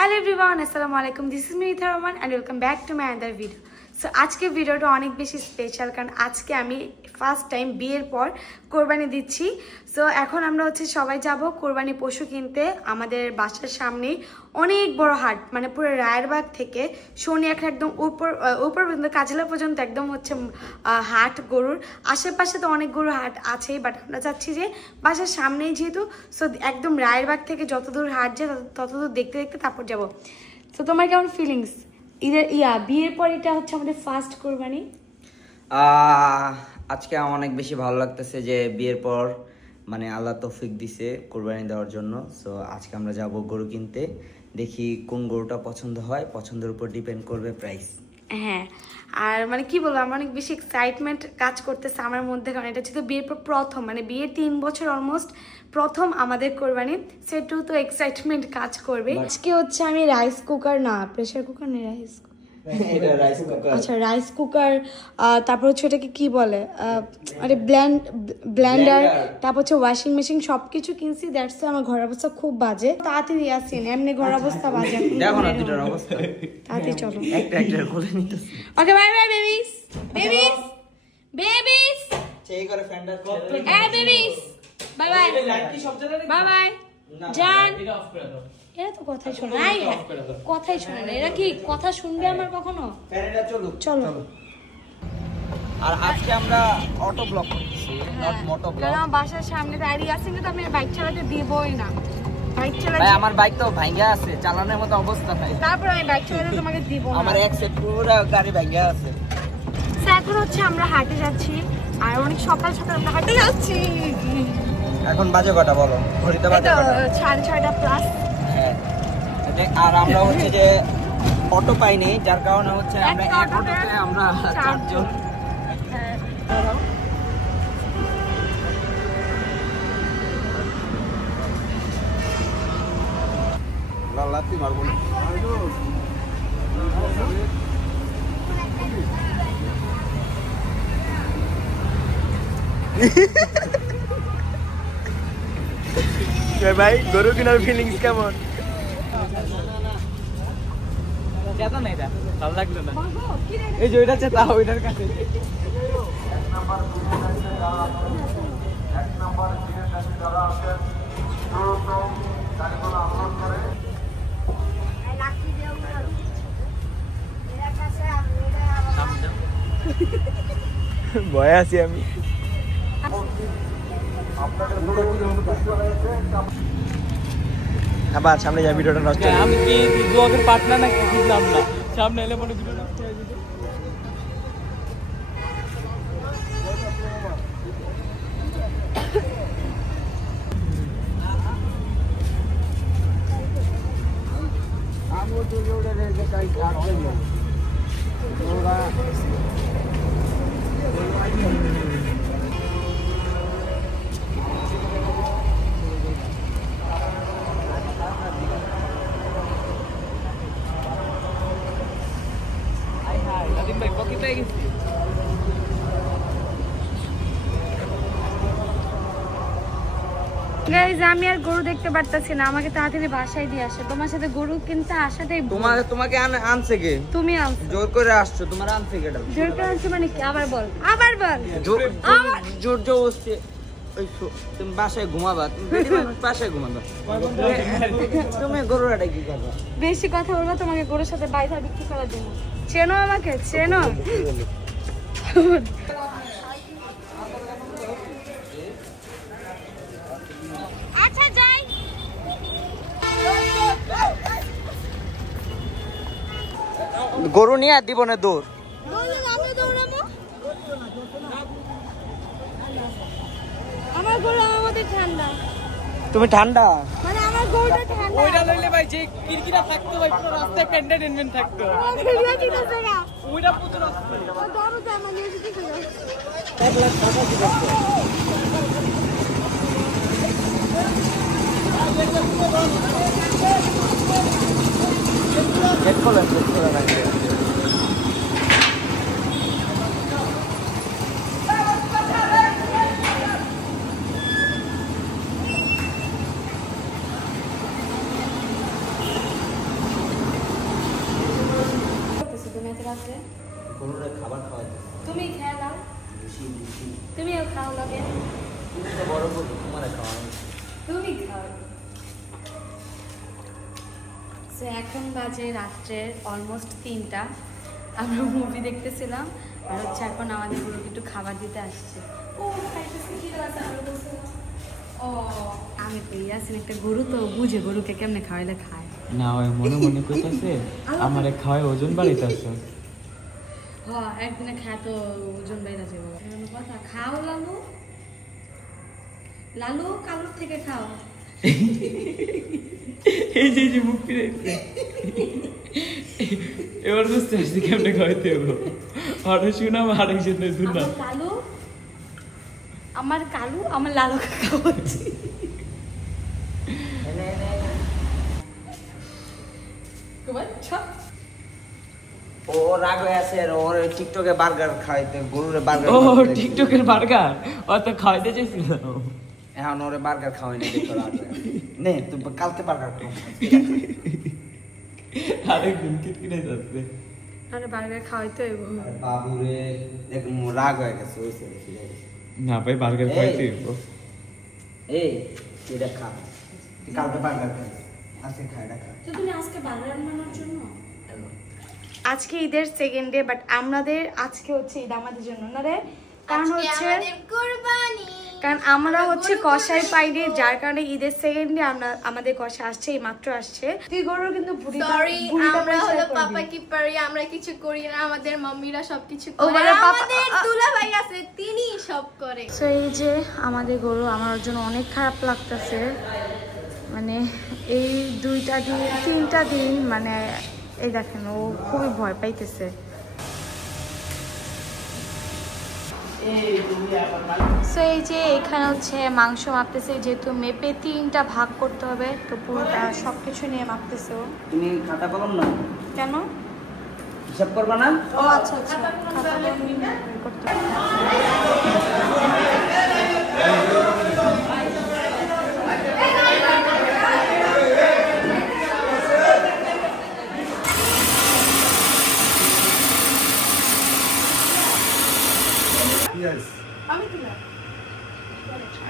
Hello everyone, Assalamu alaikum. This is me Ithar Rahman and welcome back to my another video. So আজকে ভিডিওটা অনেক বেশি special কারণ আজকে আমি ফার্স্ট টাইম বিয়ের পর কোরবানি দিচ্ছি। সো এখন আমরা সবাই যাব কোরবানি পশু কিনতে। আমাদের বাসার সামনে অনেক বড় হাট, মানে পুরো রায়েরবাগ থেকে শনিয়াখা একদম উপর পর্যন্ত কাজলা পর্যন্ত একদম হাট গরুর। আশেপাশে তো অনেক গরুর হাট আছেই, বাট আমরা চাচ্ছি যে বাসার সামনেই যেহেতু, সো একদম রায়েরবাগ থেকে যতদূর হাট যায় ততদূর দেখতে দেখতে তারপর যাব। সো তোমার কেমন ফিলিংস? বিয়ের পর এটা আমাদের ফার্স্ট কোরবানি। আজকে আমার অনেক বেশি ভালো লাগতেছে যে বিয়ের পর মানে আল্লাহ তৌফিক দিছে কোরবানি দেওয়ার জন্য। সো আজকে আমরা যাব গরু কিনতে, দেখি কোন গরুটা পছন্দ হয়, পছন্দের উপর ডিপেন্ড করবে প্রাইস। হ্যাঁ, আর মানে কি বলবো, আমার অনেক বেশি এক্সাইটমেন্ট কাজ করতেছে আমার মধ্যে, কারণ এটা ছিল বিয়ের পর প্রথম, মানে বিয়ের 3 বছর অলমোস্ট প্রথম আমাদের কোরবানি। সেটু তো এক্সাইটমেন্ট কাজ করবে। আজকে আমি রাইস কুকার না, প্রেসার কুকার নেই, রাইস কুকার, তারপর এটাকে কি বলে, আরে ব্লেন্ডার, তারপর ওয়াশিং মেশিন সবকিছু কিনছি। দ্যাটস আমার ঘরের অবস্থা খুব বাজে। তাড়াতাড়ি আসেন, এমনি ঘরের অবস্থা বাজে। তাড়াতাড়ি চলো। Okay, bye bye babies, babies, babies, babies, bye bye, bye bye জান। এরা তো কথাই শোনে না, কথাই শোনে না। এরা কি কথা শুনবে আমার কখনো? চলো। আর আজকে আমরা অটো ব্লক করতেছি, নট মোটো ব্লক। আমার বাসার সামনে দাঁড়িয়ে আছি, কিন্তু আমি বাইক চালাতে দিবই না। বাইক চালাতে ভাই আমার বাইক তো ভাঙা আছে, চালানোর মতো অবস্থা নাই। তারপর আমি বাইক চালাতে তোমাকে দিব না, আমার এক সেট পুরো গাড়ি ভাঙা আছে। এখন আমরা হাঁটে যাচ্ছি, আর অনেক সকাল সকাল আমরা হাঁটে যাচ্ছি। এখন বাজে কটা বলো? ঘড়িতে বাজে কটা? 6:30 প্লাস। হ্যাঁ, আর আমরা যে অটো পাইনি, যার কারণে আমরা এক অটোতে আমরা 4 জন। লালাতি মারবো না। ভাই গরু কেনার ফিলিংস কেমন? ভালো লাগলো না, এই যে ওইটা চেতা ওইটার কাছে। ভয় আছি আমি। আবার সামনে যা ভিডিওটা নষ্ট। আমি কি ব্লগের পার্টনার নাকি বুঝলাম না। সামনে এলে মনে ভিডিও নষ্ট হয়ে যাবে। আমো তো জোড়ে রে যে কাই কাটবে না ওরা। গাইস, আমি আর গরু দেখতে পারতাছি না, আমাকে তাড়াতাড়ি বাসায় দিয়ে আসে। তোমার সাথে গরু কিনতে আসাতেই তোমাকে আনছে কে? তুমি আনছো, জোর করে আসছো। তোমার আনছে কেডা? জোর করে আনছো মানে কি? আবার বল। জোর জবরদস্তি। তুমি বাসায় ঘুমাবা, বাসায় ঘুমাবা। তুমি গরুটা কি করবা? বেশি কথা বলবা, তোমাকে গরুর সাথে বাইরে বিক্রি করার জন্য। চেনো আমাকে, চেনো? আচ্ছা যাই। গরু নিয়ে দিব না দৌড়। আমার গরু আমাদের ঠান্ডা। তুমি ঠান্ডা? মানে আমার গরুটা ঠান্ডা। ওইটা লইলে ভাই যে কিরকিরা থাকতো ভাই, পুরো রাস্তায় প্যান্ডেন্ট থাকতো। ওইটা কি আছে না? ওইটা পুরো রাস্তায়। দাঁড়ো যা, মানে কি করে? 1 লাখ টাকা দিবে। গেট খোলা রাখবে। গরুরে খাবার খাওয়াই তুমি খেয়ে নাও, তুমিও খাও লাগে, বড় গরু তোমার খাওয়াই, তুমি খাও। সো এখন বাজে রাত্রের অলমোস্ট 3টা। আমরা মুভি দেখতেছিলাম আর হচ্ছে এখন আমাদের গরুকে একটু খাবার দিতে আসছে। ও আমি তো ইয়াসিন একটা গরু তো বুঝে গরুকে কেমনে খাওয়াইলে খায় না, ওই মনে মনে কইতাছে আমারে খাওয়ায় ওজন বাড়াইতাছে। হ্যাঁ একদিনে খায় তো ওজন বেড়ে যাবে। কথা খাও লালু, লালু কালুর থেকে খাও। এই যে মুখ ফিরাইছে, এবার বুঝতে আসছি কেমনে খাওয়াইতে হবে। আরে শুনাম আরেকজনের দুনা লালু, আমার কালু আমার লালুকে খাওয়াচ্ছি। ও রাগ হয়ে আছে, ওর টিকটকে বার্গার খাইতে, গরুরে বার্গার। ও টিকটকের বার্গার ও তো খাওয়াইতে চাইছিল, এখন ওরে বার্গার খাওয়াই না, দেখো রাগ হয়ে নে তুই কালকে বার্গার খাও। আরেকদিন কিটকিটে যাচ্ছে। আরে বার্গার খাওয়াইতে হইব। বাবুরে দেখ রাগ হয়ে গেছে, ওইসে না ভাই বার্গার খাইতে হইব। এই এটা খা, তুই কালকে বার্গার খাই, আজকে খাই না খা। তো তুমি আজকে বার্গার বানানোর জন্য আজকে ঈদের 2nd ডে, বাট আমাদের আজকে হচ্ছে ঈদ আমাদের জন্য না রে, কারণ হচ্ছে কারণ আমরা হচ্ছে কষাই পাইনি, যার কারণে ঈদের 2nd ডে আমরা আমাদের কষা আসছে, এই মাত্র আসছে। তুই গরুর কিন্তু আমরা হলো পাপা কি পারি, আমরা কিছু করি না, আমাদের মাম্মিরা সবকিছু করে, আমাদের দুলা ভাই আছে তিনি সব করে। সো এই যে আমাদের গরু, আমার জন্য অনেক খারাপ লাগতেছে, মানে এই 3টা দিন মানে এই দেখেন ও খুবই ভয় পাইতেছে। সো এই যে এখানে হচ্ছে মাংস মাপতেছে, যেহেতু মেপে 3টা ভাগ করতে হবে, তো পুরোটা সবকিছু নিয়ে মাপতেছে ও। তুমি খাতা কলম না কেন হিসাব করবা না? ও আচ্ছা আচ্ছা, খাতা কলম করতে হবে।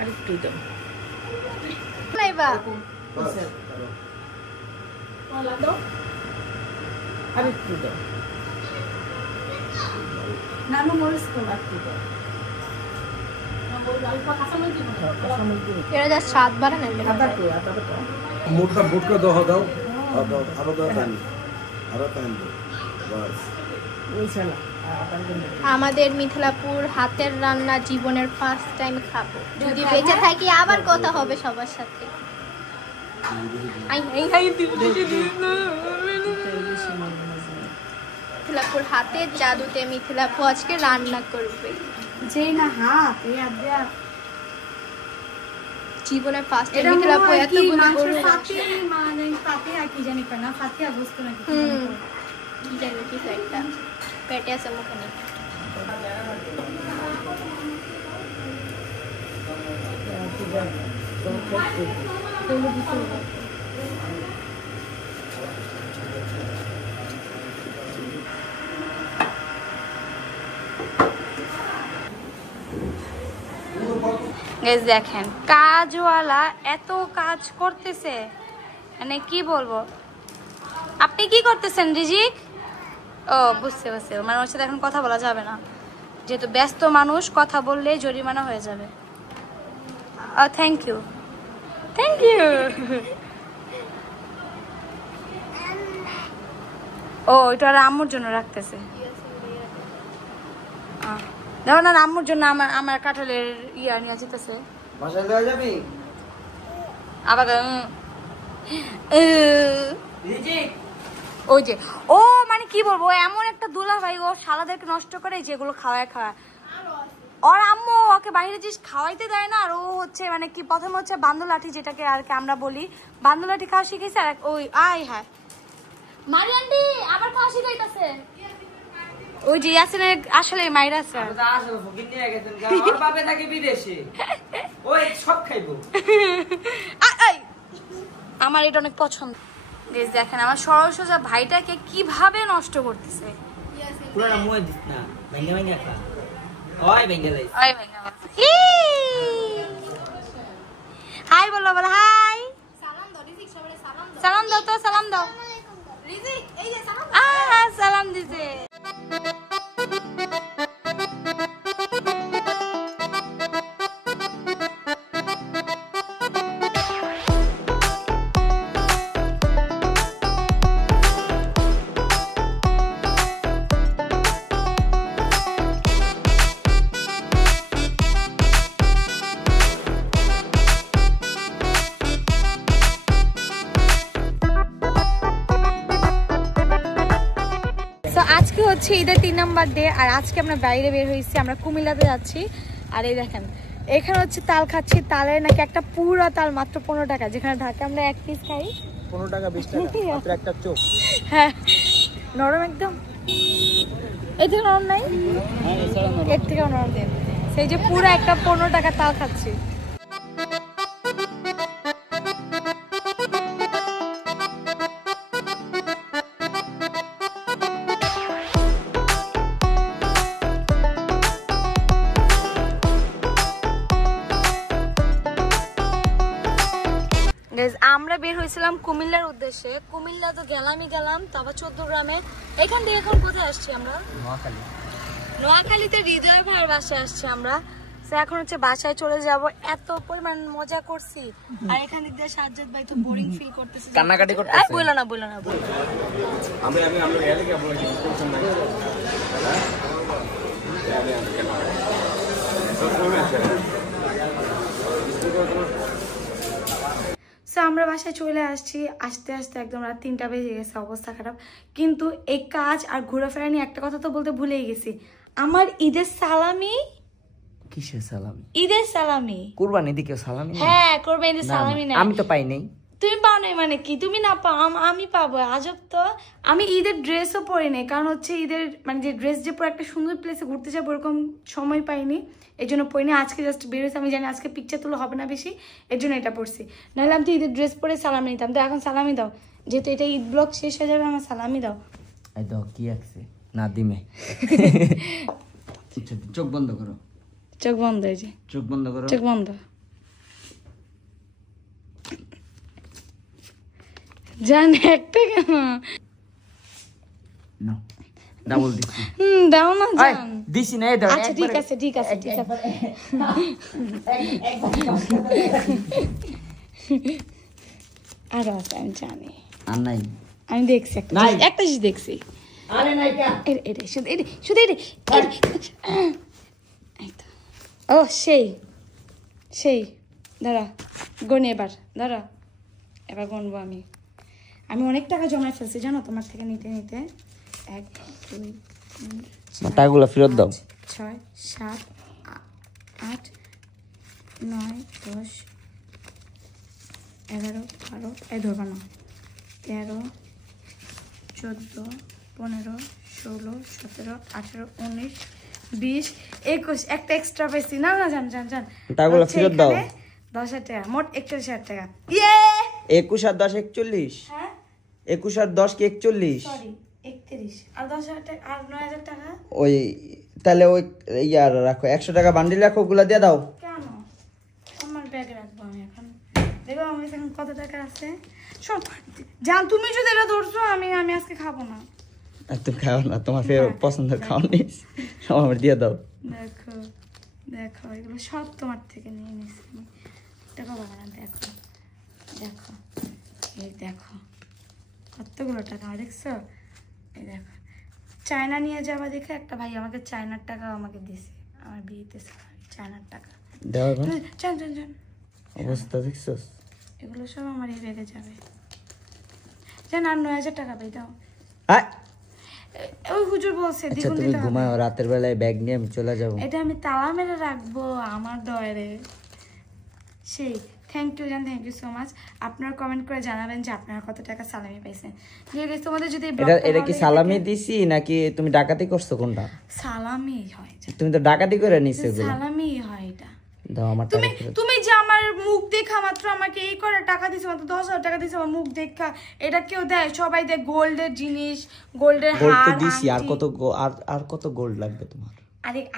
আরেকটু দাও লাইবা আরেকটু দাও, নানু মরিস তো আরেকটু দাও। এরা যা স্বাদ বাড়ে না, মোটকা মোটকা দাও দাও আরো দাও জানি আরো টাইম দাও বাস। আমাদের মিথিলাপুর হাতের রান্না জীবনের ফার্স্ট টাইম খাবো, যদি বেঁচে থাকি আবার কথা হবে সবার সাথে। মিথিলাপুর হাতের জাদুতে মিথিলাপু আজকে রান্না করবে, যেই না হাত এই আদ্যা জীবনের ফার্স্ট টাইম মিথিলাপু এতগুলো গরু ফাতিহা মানে ফাতিহা কি জানি কয় না, ফাতিহা বুঝতো না কি জানি কিছু একটা পেটে আছে মুখে নেই। দেখেন কাজওয়ালা এত কাজ করতেছে, মানে কি বলবো। আপনি কি করতেছেন রিজিক? ও বুঝতে পারছি, মানে ওর সাথে এখন কথা বলা যাবে না, যেহেতু ব্যস্ত মানুষ, কথা বললে জরিমানা হয়ে যাবে। Thank you thank you. ও এটা আর আম্মুর জন্য রাখতেছে, দেখো না আম্মুর জন্য আমার কাঁঠালের ইয়া নিয়ে যেতেছে। বাসায় দেওয়া যাবি আবার ওই যে ও মানে কি বলবো, এমন একটা দুলা ভাই, ও শালাদেরকে নষ্ট করে যেগুলো খাওয়ায় ওর আম্মু ওকে বাইরে জিনিস খাওয়াইতে দেয় না, আর ও হচ্ছে মানে কি প্রথমে হচ্ছে বান্দুলাঠি, যেটাকে আর কি আমরা বলি বান্দুলাঠি খাওয়া শিখেছে, আর ওই আয় হ্যাঁ মারিয়ান্ডি আবার খাওয়া শিখাইতেছে, ওই যে ইয়াসিনের আসলে মাইরা আছে। আসলে ফকির নিয়ে গেছেন, ওর বাপে থাকে বিদেশে, ওই সব খাইবো। আমার এটা অনেক পছন্দ। দেখেন আমার সরল সোজা ভাইটাকে কিভাবে নষ্ট করতেছে, পুরো না মুয়ে দিস না ভেঙে ভেঙে খা ওই ভেঙে যাইস ওই ভাইয়া হাই বলো বলো হাই সালাম দাও রিজিক সবারে সালাম দাও সালাম দাও তো সালাম দাও রিজিক এই যে সালাম সালাম দিছে আজকে হচ্ছে ঈদের 3 নাম্বার ডে আর আজকে আমরা বাইরে বের হয়েছি আমরা কুমিল্লাতে যাচ্ছি আর এই দেখেন এখানে হচ্ছে তাল খাচ্ছি তালের নাকি একটা পুরো তাল মাত্র 15 টাকা যেখানে ঢাকা আমরা এক পিস খাই 15 টাকা 20 টাকা মাত্র একটা চোখ হ্যাঁ নরম একদম এই থেকে নরম নাই এর থেকেও নরম দেন সেই যে পুরো একটা 15 টাকা তাল খাচ্ছি আমরা বের হয়েছিলাম কুমিল্লার উদ্দেশ্যে কুমিল্লা তো গেলাম তারপর 14 গ্রামে এখান থেকে এখন কোথায় আসছি আমরা নোয়াখালীতে হৃদয় ভাইয়ের বাসায় আসছি আমরা তো এখন হচ্ছে বাসায় চলে যাব এত পরিমাণ মজা করছি আর এখান দিয়ে সাজ্জাদ ভাই তো বোরিং ফিল করতেছে কান্নাকাটি করতেছে এই বলো না আমি রিয়ালি কে বলে টেনশন নাই সো আমরা বাসায় চলে আসছি আস্তে আস্তে একদম রাত 3টা বেজে গেছে অবস্থা খারাপ কিন্তু এই কাজ আর ঘোরাফেরা নিয়ে একটা কথা তো বলতে ভুলেই গেছি আমার ঈদের সালামি কিসের সালামি ঈদের সালামি কুরবানি দিকে সালামি হ্যাঁ কুরবানির সালামি না আমি তো পাই নাই তুমি পাও নাই মানে কি তুমি না পাও আমি পাবো আজব তো আমি ঈদের ড্রেসও পরি নাই কারণ হচ্ছে ঈদের মানে যে ড্রেস যে পরে একটা সুন্দর প্লেসে ঘুরতে যাবো ওরকম সময় পাইনি এই জন্য পরিনি আজকে জাস্ট বেরোয়েছি আমি জানি আজকে পিকচার তুলো হবে না বেশি এর জন্য এটা পড়ছি নাহলে আমি তো ঈদের ড্রেস পরে সালামি নিতাম তো এখন সালামি দাও যেহেতু এটা ঈদ ব্লগ শেষ হয়ে যাবে আমার সালামি দাও এই দাও কি আছে না দিমে চোখ বন্ধ করো চোখ বন্ধ হয়েছে চোখ বন্ধ করো চোখ বন্ধ জান একটা কেন না ডাবল দিছি দাও না জান দিছি না এই দাও আচ্ছা ঠিক আছে আরো আছে আমি জানি আর নাই আমি দেখছি একটা জিনিস দেখছি আরে নাই কা এটা শুধু ও সেই দাঁড়া গনে এবার গনবো আমি অনেক টাকা জমায় ফেলছি জানো তোমার থেকে নিতে 1 2 3 টাকাগুলো ফেরত দাও 6 7 8 9 10 11 12 এই ধরবা না 13 14 15 16 17 18 19 20 21 একটা এক্সট্রা পাইছি না জান টাকাগুলো ফেরত দাও 10,000 টাকা মোট 41,000 টাকা 21 আর 10 41 হ্যাঁ 21 আর 10 কি 41 সরি 31 আর 10,000 টাকা আর 9,000 টাকা ওই তাহলে ওই ইয়ার রাখো 100 টাকা বান্ডিল রাখো ওগুলা দিয়ে দাও কেন আমার ব্যাগে রাখবো আমি এখন দেখো আমার কাছে এখন কত টাকা আছে শোন জান তুমি যদি এটা ধরছো আমি আজকে খাবো না তুমি খাও না তোমার পছন্দের খাও নিস আমার দিয়ে দাও দেখো এগুলো সব তোমার থেকে নিয়ে নিছি আমি টাকা পাবো না দেখো এই দেখো কতগুলো টাকা দেখছো এই দেখো চায়না নিয়ে যাবা দেখে একটা ভাই আমাকে চায়নার টাকা আমাকে দিছে আমার বিয়েতে চায়নার টাকা দাও জান অবস্থা দেখছস এগুলো সব আমার এই ব্যাগে যাবে জান আর 9,000 টাকা পাই দাও ওই হুজুর বলছে আচ্ছা তুমি ঘুমাও রাতের বেলায় ব্যাগ নিয়ে আমি চলে যাব এটা আমি তালা মেরে রাখবো আমার দয়ারে সেই থ্যাংক ইউ সো মাচ আপনারা কমেন্ট করে জানাবেন যে আপনারা কত টাকা সালামি পাইছেন তোমাদের যদি এটা কি সালামি দিছি নাকি তুমি ডাকাতি করছো কোনটা সালামি হয় তুমি তো ডাকাতি করে নিছো এগুলো সালামি হয় এটা দাও আমার তুমি যে আমার আমার মুখ দেখা মাত্র আমাকে এই করে টাকা দিছে, মাত্র 10,000 টাকা দিছে আমার মুখ দেখা। এটা কেউ দেয়? সবাই দেয় গোল্ডের জিনিস, গোল্ডের হার। আর কত গোল্ড লাগবে তোমার?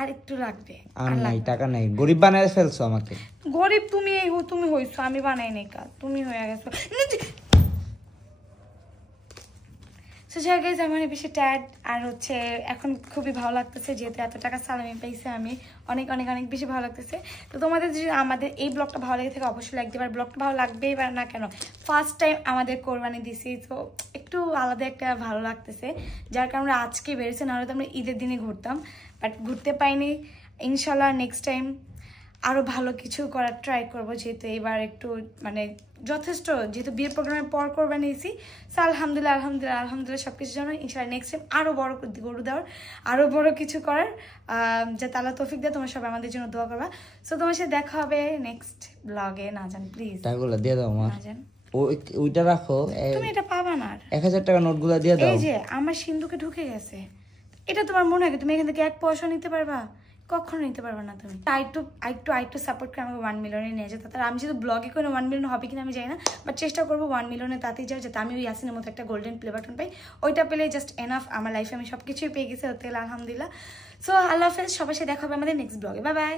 আর একটু লাগবে। আর নাই, টাকা নাই, গরিব বানায় ফেলছো আমাকে। গরিব তুমি হইছো, আমি বানাই নাই কাজ, তুমি হয়ে গেছো। আমি বেশি টায়ার্ড আর হচ্ছে এখন খুবই ভালো লাগতেছে, যেহেতু এত টাকা সালামি পাইছে আমি, অনেক অনেক অনেক বেশি ভালো লাগতেছে। তো তোমাদের যদি আমাদের এই ব্লগটা ভালো লেগে থাকে অবশ্যই লাইক দিবে, আর ব্লগটা ভালো লাগবেই বা না কেন, ফার্স্ট টাইম আমাদের কোরবানি দিছি, তো একটু আলাদা একটা ভালো লাগতেছে, যার কারণে আজকে বেরিয়েছে, নাহলে তো আমরা ঈদের দিনে ঘুরতাম, বাট ঘুরতে পাইনি। ইনশাল্লাহ নেক্সট টাইম আরও ভালো কিছু করার ট্রাই করবো, যেহেতু এবার একটু মানে যথেষ্ট, যেহেতু বিয়ের প্রোগ্রামের পর কোরবানি দিয়েছি। সো আলহামদুলিল্লাহ সব কিছুর জন্য ইনশাল্লাহ নেক্সট টাইম আরও বড় গরু দেওয়ার, আরও বড় কিছু করার, যাতে আল্লাহ তৌফিক দেয়। তোমার সবাই আমাদের জন্য দোয়া করবা। সো তোমার সাথে দেখা হবে নেক্সট ব্লগে। না জান প্লিজ টাকাগুলো দিয়ে দাও আমার, না জান ওইটা রাখো, তুমি এটা পাবা না। 1000 টাকা নোটগুলো দিয়ে দাও। এই যে আমার সিন্ধুকে ঢুকে গেছে, এটা তোমার মনে হয় তুমি এখান থেকে 1 পয়সা নিতে পারবা? কখনো নিতে পারবে না তুমি। আইটু সাপোর্ট করে আমাকে 1 মিলিয়নে নিয়ে যেতে। তার আমি যেহেতু ব্লগে করে 1 মিলিয়ন হবে কিনা আমি জানি না, বাট চেষ্টা করবো 1 মিলিয়নে তাতেই যাও, যাতে আমি ওই ইয়াসিনের মতো একটা গোল্ডেন প্লে বাটন পাই। ওইটা পেলে জাস্ট এনাফ আমার লাইফে, আমি সব কিছুই পেয়ে গেছি, হতে আলহামদুলিল্লাহ। সো আল্লাহ হাফেজ, সবার সাথে দেখা হবে আমাদের নেক্সট ব্লগে। Bye bye.